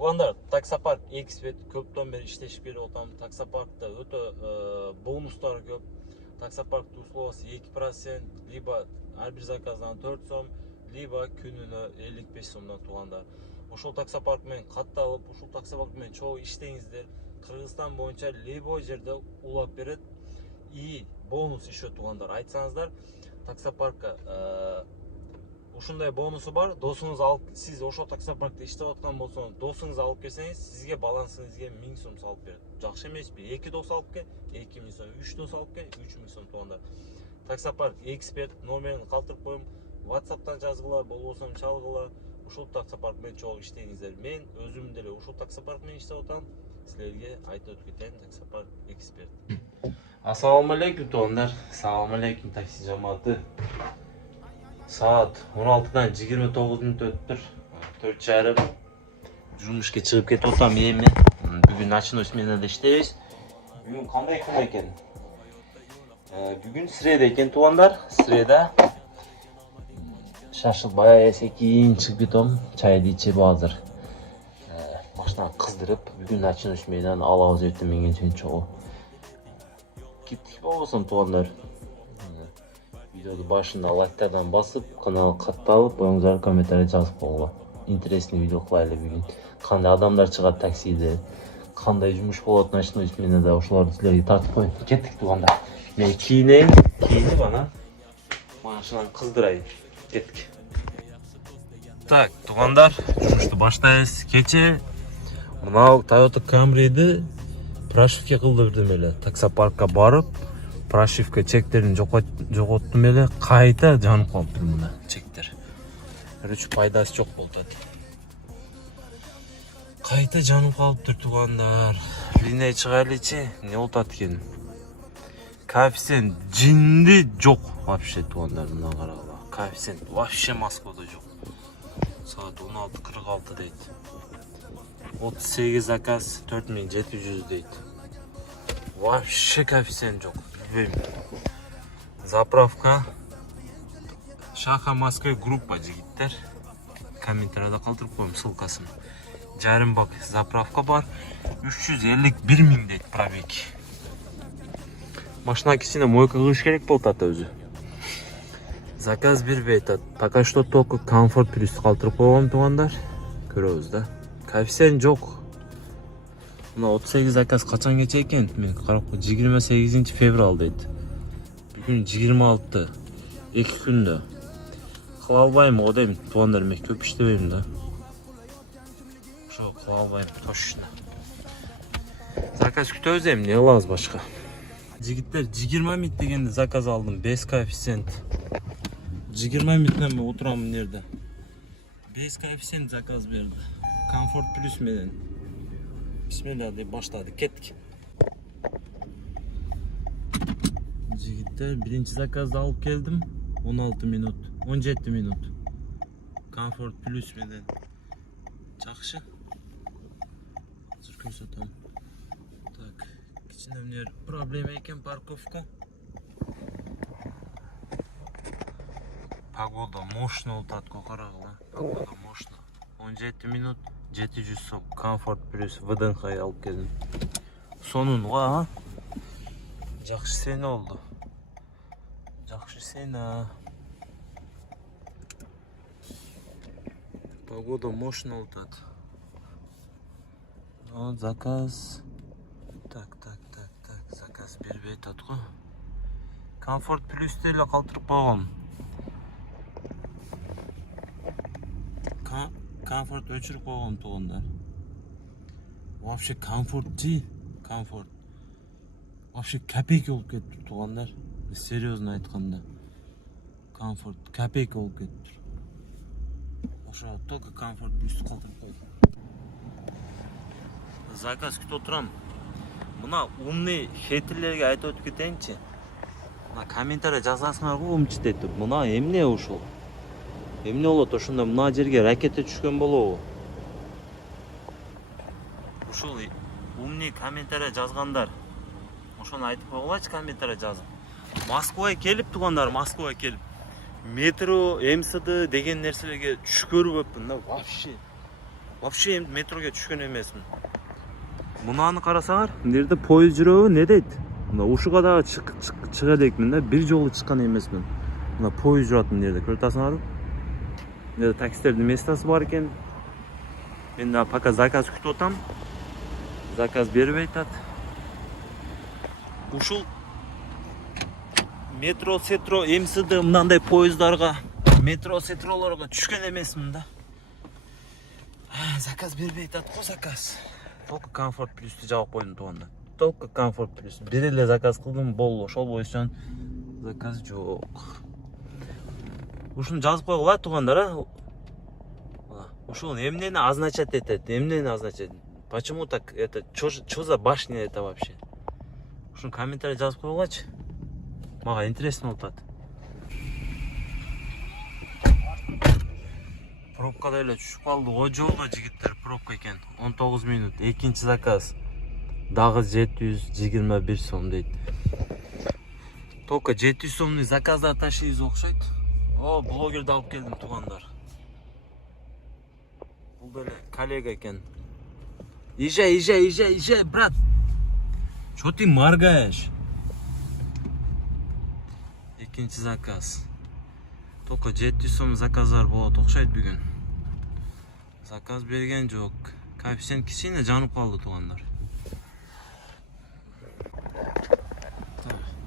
Тугандар, таксопарк экспert көптөн бери иштешип келип атам. Таксопаркта өтө бонустар көп. Таксопарктын услугасы 2%, либо ар бир заказдан 4 сом, либо күнүнө 55 сомдон тугандар. Ошол таксопарк менен катталып, ушул таксопарк менен чогуу иштеңиздер. Кыргызстан боюнча любой жерде улап берет. И бонус еще тугандар. Айтсаңыздар, таксопаркка ушундай бонусу бар. Досуңуз алып, сиз ошол таксопаркта иштеп аткан болсоңуз, досуңуз алып келсеңиз, сизге балансыңызга 1000 сом салып берет. Жакшы эмеспи? 2 дос алып кел, 2000 сом, 3 дос алып кел, 3000 сом тугандар. Таксопарк эксперт номерин калтырып коем. WhatsApp'тан жазгыла, болбосо чалгыла. Ушул таксопарк менен чогуу иштеңиздер. Мен өзүм деле ушул таксопарк менен иштеп атам. Силерге айтып өтүп кетейин, таксопарк эксперт. Ассаламу алейкум тугандар. Ассаламу алейкум такси жамааты. Saat 16'dan 29 minut öttür. 4:30. Jumuşka çıkıp ketip otam yemi. Bugün açın smenada işteyiz. Bugün qanday kun eкен? Bugün sireda eкен tuğanlar. Sireda. Şaşıl bayağı ese keyin çıkıp ketom. Çaydı içip hazır. Baştan kızdırıp bugün açın smenada alabız öttüm mengen sen çoğu. Kettik bolsam tuğanlar. Videoda başında like'lardan basıp, kanala katıp, boyunuzlar kommentarya жазып koyuyor. Interesli video kılaylı bugün. Kanday adamlar çıkat takside, kanday jumuş bolatın açın ismine de uşulardı sizlerge tartıp koyun. Kettik tuğanda. Men kiyineyim, kiyini bana. Maşından kızdırayım. Kettik. Так, туғандар, жұмышты баштайыз. Кече, мынау Toyota Camry'ді прошивка кылдырдым эле. Таксопаркка барып, прошивка чектерин жоготтум эле, кайта жанып калыптыр мына чектер. Короче, пайдасы жок болду. Кайта жанып калыптыр тугандар. Линия чыгайлычы, не болуп экен? Коэффициент жинди жок вообще тугандар, мына карагыла. Коэффициент вообще Москвада жок. Saat 16:46 дейт. 38 заказ 4700 дейт. Вообще коэффициент жок. Заправка Шаха Москва группа жигиттер. Комментарияда калтырып коем ссылкасын. Жарым бак заправка бар. 351 миң дейт пробег. Машина кичине мойка кылыш керек болуп атат өзү. Заказ бербей атат. Пока что только комфорт плюс калтырып койгом тугандар. Көрөбүз да. Коэффициент жок. Мына 38 заказ качан кече экен? Мен карап 28 февраль дейт. Бүгүн 26. 2 күндө. Кыла албайм го дейм. Тугандар мен көп иштебейм да. Ошо кыла албайм точно. Заказ күтөбүз эми, не кылабыз башка? Жигиттер 20 минут дегенде заказ алдым. 5 коэффициент. 20 минуттан мен отурам мына жерде. 5 коэффициент заказ берди. Комфорт плюс менен. Бисмилlah деп баштады. Кеттик. Жигиттер, биринчи заказды алып келдим. 16 минут, 17 минут. Комфорт плюс менен. Жакшы. Азыр көрсөтөм. Так, кичине эмне проблема экен парковка. Погода мощно болуп атат, карагыла. Погода мощно. 17 минут, 700 сом. Комфорт плюс ВДНХ алып келдим. Сонунга жакшы сени болду. Жакшы сени. Погода мощно болуп атат. Вот заказ. Так, заказ бербей атат го. Комфорт плюс деле калтырып койгом. Комфорт өчүрүп койгом тугандар. Вообще комфорт жи, комфорт. Вообще копейка болуп кетти тугандар. Серьезно айтканда. Комфорт копейка болуп кетти. Ошо только комфорт плюс калтырып койдум. Заказ күтүп отурам. Мына умный хейтерлерге айтып өтүп кетейинчи. Мына комментарий жазасыңар го умчу дейт. Мына эмне ушул? Эмне болот ошондо мына жерге ракета түшкөн болобу? Ушул умный комментарий жазгандар. Ошону айтып койгулачы комментарий жазып. Москвага келип тугандар, Москвага келип. Метро, МСД деген нерселерге түшкөрүп өттүм да вообще. Вообще енді метроге түшкен емесмін. Мынаны қарасаңар, мына жерде пойыз жүрөбү не дейт? Мына ушуга дагы чыга элекмин да, бир жолу чыккан эмесмин. Мына пойыз жүрат мына жерде, көрүп атасыңарбы? Мына жерде таксилердин местосы бар экен. Мен да пока заказ күтүп атам. Заказ бербей атат. Ушул метро, сетро, МСД мынандай поездарга, метро, сетролорго түшкен эмесмин да. Заказ бербей атат го заказ. Только комфорт плюсты жабып койдум тууганда. Только комфорт плюс. Бир эле заказ кылдым, болду. Ошол боюнча заказ жок. Ушуну жазып койгула туугандар, а? Ушул эмнени означать этет? Эмнени означать? Почему так это? Что за башня это вообще? Ушуну комментарий жазып койгулачы. Мага интересно болуп атат. Пробкада эле түшүп калды го жолдо жигиттер, пробка экен. 19 минут. Экинчи заказ. Дагы 721 сом дейт. Только 700 сомный заказдар ташыйбыз окшойт. О, блогерди алып келдим туугандар. Бул деле коллега экен. Езжай, брат. Что ты моргаешь? Экинчи заказ. Только 700 сом заказдар болот окшойт бүгүн. Заказ берген жок. Коэффициент кичине жанып калды туугандар.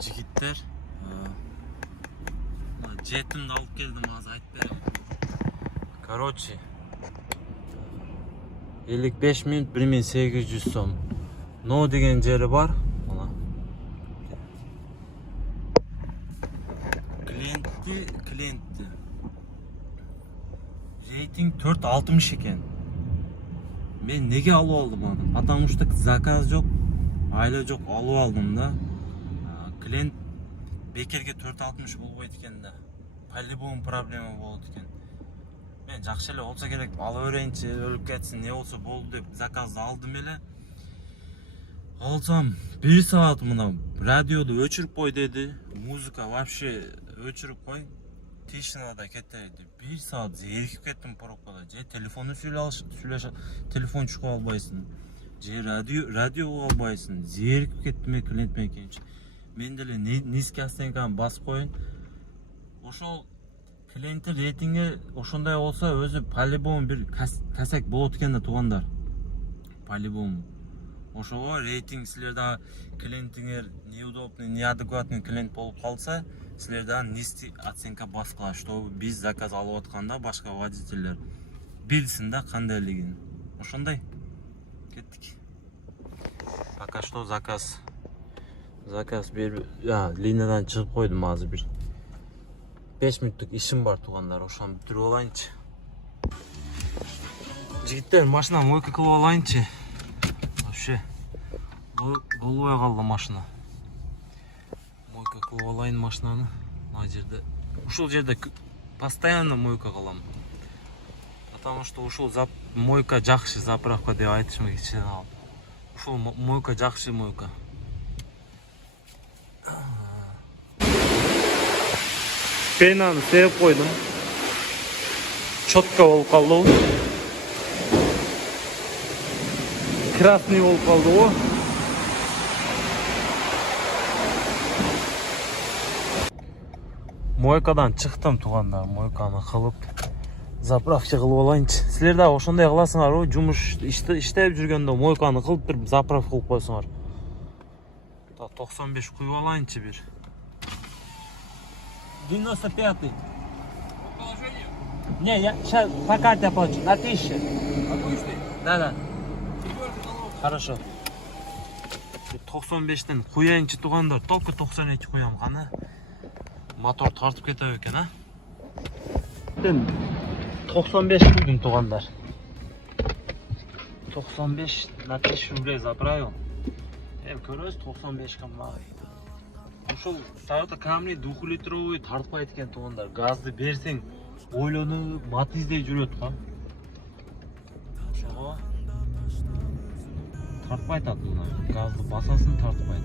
Жигиттер, жетимди алып келдим, азыр айтып берем. Короче, 55 минут 1800 сом. Но деген жери бар. Клиентти. Рейтинг 4.60 экен. Мен неге алып алдым аны? Потому что заказ жок, айла жок, алып алдым да. Клиент бекерге 4.60 болбойт экен да. По-любому проблема болот экен. Мен жакшы эле болсо керек, ала берейинчи, өлүп кетсин, не болсо болду деп заказды алдым эле. Алсам 1 саат мына радиоду өчүрүп кой деди. Музыка вообще өчүрүп кой. Тишинада кетти. 1 саат зерикип кеттим пробкада. Же телефонду телефон чугуп албайсың. Же радио албайсың. Зерикип кеттим клиент менен. Мен деле низкий оценканы басып коюн. Ошол клиенттин рейтинги ошондой болсо өзү по-любому бир касак болот экен да туугандар. По-любому. Ошого рейтинг силерде клиентиңер неудобный, неадекватный клиент болуп калса, силерде низкий оценка баскыла, что биз заказ алып атканда башка водительдер билсин да кандайлыгын. Ошондой. Кеттик. Пока что заказ берип, линиядан чыгып койдум азыр бир 5 мүнөттүк ишим бар туугандар, ошону бүтүрүп алайынчы. Жигиттер, машина мойка кылып алайынчы. Вообще болбой калды машина. Мойка кылып алайын машинаны. Мына жерде, ушул жерде постоянно мойка кылам. Потому что ушул мойка жакшы заправка деп айтышым кичине алып. Ушул мойка жакшы мойка. Пенаны сеып койдум. Чотко болуп калды. Красный болуп калды го. Мойкадан чыктым туугандар, мойканы кылып заправка кылып алайынчы. Силер да ошондой кыласыңар го, жумуш иштеп жүргөндө мойканы кылып туруп заправка кылып койсоңор. 95 куюп алайынчы бир. 95-й. Не, я сейчас по карте оплачу. На 1000. Да. Хорошо. 95-тен куяйынчы туугандар. Только 92 куям каны. Мотор тартып кетет экен, а? 95 куйдум туугандар. 95 на 1000 рублей заправил. Көрөсүз 95 кам. Ошол Toyota Camry 2-литровый тартпайт экен туугандар. Газды берсең ойлонуп, мат издей жүрөт го. Ошого тартпайт атына. Газды басасын тартпайт.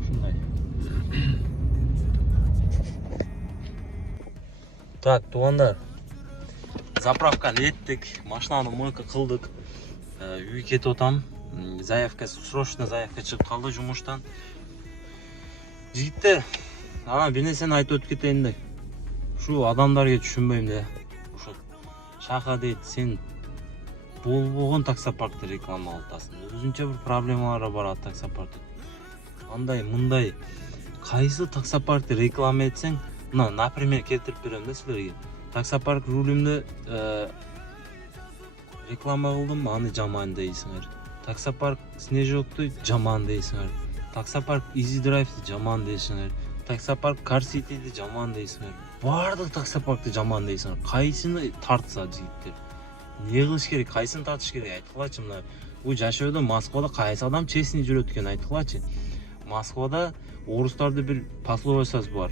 Ушундай. Так, туугандар. заправканы еттик, машинаны мойка кылдык. Үйгө кетип атам. Заявка, срочно заявка чыгып калды жумуштан. Жигиттер, бир нерсени айтып өтүп кетейин да. Ушу адамдарга түшүнбөйм да. Ушу шаха дейт, сен болбогон таксопаркты рекламалап атасың. Өзүнчө бир проблемалар бар таксопаркта. Андай, мындай кайсы таксопаркты реклама этсең, мына, например, келтирип берем да силерге. Таксопарк рулимди реклама кылдым, аны жаман дейсиңер. Таксопарк Снежокту жаман дейсиңер. Таксопарк Easy Drive'ды жаман дейсиңер. Таксопарк Car City'ди жаман дейсиңер. Бардык таксопаркты жаман дейсиңер. Кайсыны тартса жигиттер? Не кылыш керек? Кайсыны тартыш керек? Айткылачы мына. Бул жашоодо Москвада кайсы адам честный жүрөт экен айткылачы. Москвада орустарды бир пословиясы бар.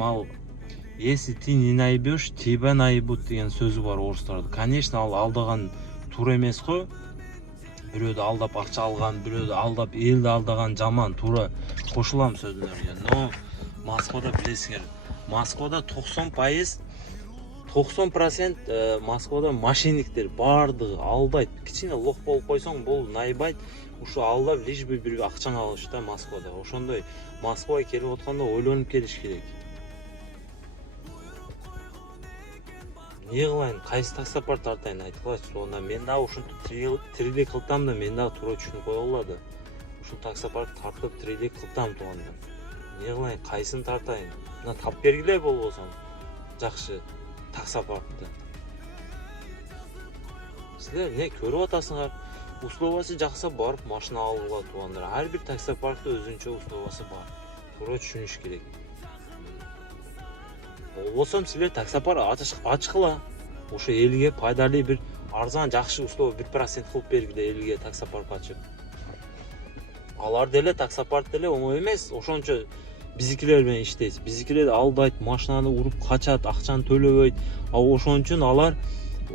Ал если ты не наебешь, тебя наебут деген сөзү бар орустарда. Конечно, ал алдаган туура эмес го. Бирөөдү алдап акча алган, бирөөдү алдап элди алдаган жаман, туура кошулам сөзүнөргө. Но Москвада билесиңер, Москвада 90% Москвада мошенниктер бардыгы алдайт. Кичине лох болуп койсоң, бул найбайт. Ушу алдап лишь бы бир акчаны алыш да Москвада. Ошондой Москвага келип атканда ойлонуп келиш керек. Не кылайын, кайсы таксопарк тартайын айткылачы. Сонда мен да ушинтип тирилик кылтам да, мен да туура түшүнүп кое алады. Ушул таксопарк тартып тирилик кылтам туганда. Не кылайын, кайсын тартайын? Мына тап бергиле болбосо. Жакшы таксопаркты. Силер не көрүп атасыңар? Условиясы жакса барып машина алууга тугандар. Ар бир таксопаркта өзүнчө условиясы бар. Туура түшүнүш керек. Болбосо силер таксопарк ачкыла. Ошо элге пайдалуу бир арзан жакшы условия 1% кылып бергиле элге таксопарк ачып. Алар деле таксопарк деле оңой эмес. Ошончо бизикилер менен иштейт. Бизикилер алдайт, машинаны уруп качат, акчаны төлөбөйт. Ошон үчүн алар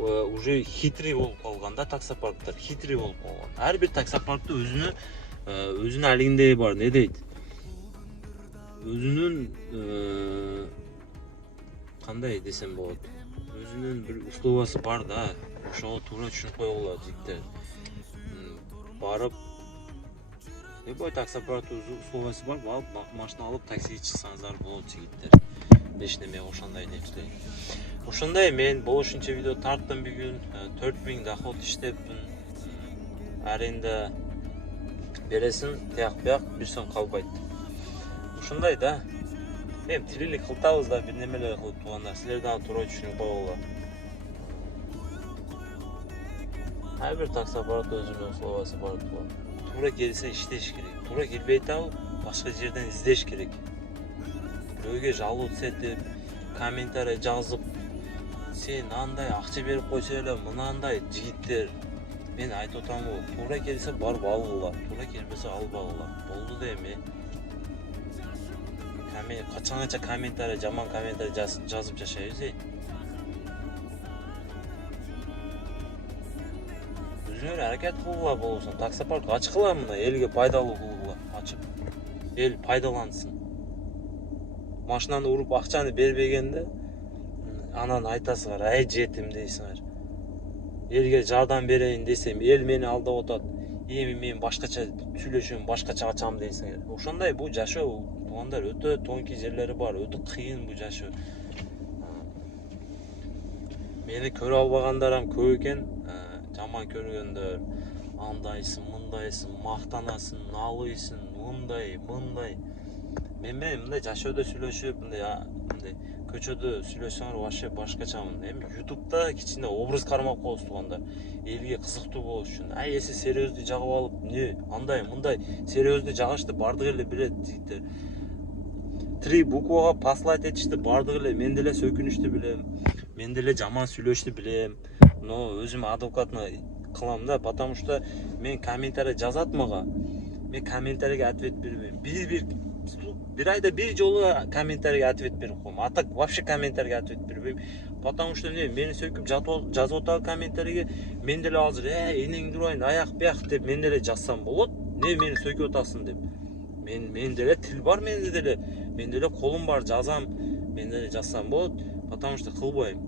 уже хитрый болуп калган да, таксопарктар хитрый болуп калган. Ар бир таксопаркта өзүнүн алигиндеги бар, не дейт? Өзүнүн кандай десем болот? Өзүнүн бир условиясы бар да. Ошого туура түшүнүп койгула жигиттер. Барып любой таксопаркта условиясы бар, барып машина алып таксиге чыксаңыздар болот жигиттер. Эч неме ошондой нерсе. Ошондой мен болушунча видео тарттым бүгүн. 4000 доход иштеппин. Аренда бересиң, тияк-бияк бир сом калбайт. Ошондой да. Мен тирилик кылтабыз да, бир немелер кылып тугандар. Силер дагы туура түшүнүп койгула. Ар бир таксопаркта өзүнүн условиясы бар туган. Туура келсе иштеш керек. Туура келбей атабы, башка жерден издеш керек. Бирөөгө жалоот этип, комментарий жазып, сен андай акча берип койсо эле, мынандай жигиттер. Мен айтып атам го, туура келсе барып алгыла, туура келбесе албагыла. Болду да эми. Качанча комментарий, жаман комментарий жазып жашайбыз эй. Өзүңөр аракет кылгыла болсун, таксопарк ачкыла, мына элге пайдалуу кылгыла, ачып. Эл пайдалансын. Машинаны уруп акчаны бербегенде анан айтасыңар, ай жетим дейсиңер. Элге жардам берейин десем, эл мени алдап атат. Эми мен башкача сүйлөшөм, башкача ачам дейсиңер. Ошондой бул жашоо тугандар, өтө тонкий жерлери бар, өтө кыйын бул жашоо. Мени көрө албагандарым көп экен, жаман көргөндөр, андайсың, мындайсың, мактанасың, налыйсың, мындай. Мен мындай жашоодо сүйлөшүп, мындай көчөдө сүйлөшсөңөр вообще башкачамын. Эми YouTube'да кичине образ кармап коебуз тугандар. Элге кызыктуу болуш үчүн. Эси серьезный жагып алып, андай, мындай серьезный жагышты бардык эле билет жигиттер. 3 буквага послать этишти бардык эле, мен деле сөкүнүштү билем. Мен деле жаман сүйлөштү билем. Но өзүм адвокатны кылам да, потому что мен комментарий жазат мага. Мен комментарийге ответ бербейм. Bir ayda bir жолу комментарийге ответ берип коем. А так вообще комментарийге ответ бербейм. Потому что мени сөкүп жазып атат комментарийге, мен деле азыр энеңди урайын, аяк бияк деп мен деле жазсам болот. Мени сөкүп атасың деп. Мен деле тил бар, мен деле колум бар, жазам, мен деле жазсам болот. Потому что кылбайм.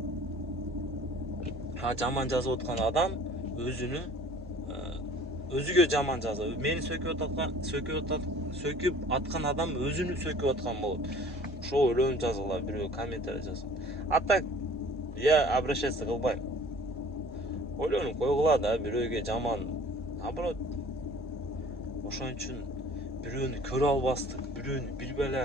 жаман жазып аткан адам өзүгө жаман жазат. Мени сөкүп аткан адам өзүнү сөкүп аткан болот. Ошо ойлонуп жазгыла, бирөө комментарий жазат. А так я обращаться кылбайм. Ойлонуп койгула да, бирөөгө жаман. Наоборот, ошон үчүн бирөөнү көрө албастык, бирөөнү билбей эле,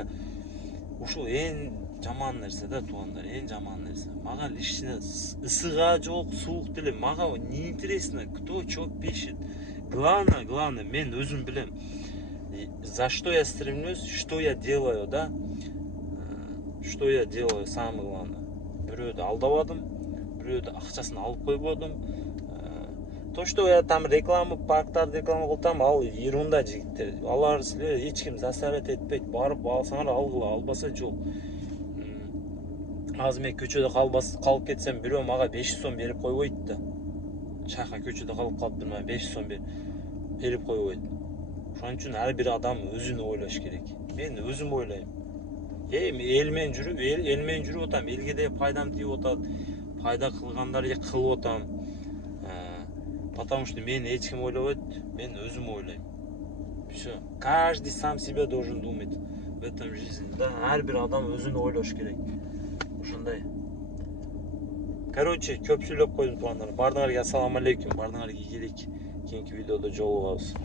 ушул эң жаман нерсе да, туугандар, эң жаман нерсе. Мага лично ысыга жок, суук деле, мага не интересно, кто что пишет. Главное, мен өзүм билем. За что я стремлюсь, что я делаю, да? Что я делаю, самое главное. Бирөөдү алдабадым, бирөөдү акчасын алып койбодум. То, что я там парктарды реклама кылсам, ал ерунда жигиттер. Алар силер эч ким заставлять этпейт. Барып алсаңар алгыла, албаса жок. Азыр мен көчөдө калып кетсем, бирөө мага 500 сом берип койбойт да. Чайка көчөдө калып калыптыр, 500 сом берип койбойт. Ошон үчүн ар бир адам өзүнү ойлош керек. Мен өзүм ойлойм. Эл менен жүрүп атам, элге де пайдам тийип атат, пайда кылгандарга кылып атам. Потому что мен эч ким ойлобойт, мен өзүм ойлойм. Все. Каждый сам себя должен думать в этом жизни. Да, ар бир адам өзүнү ойлош керек. Ошондой. Короче, көп сүйлөп койдум туугандар. Бардыңарга ассаламу алейкум, бардыңарга ийгилик. Кийинки видеодо жолугабыз.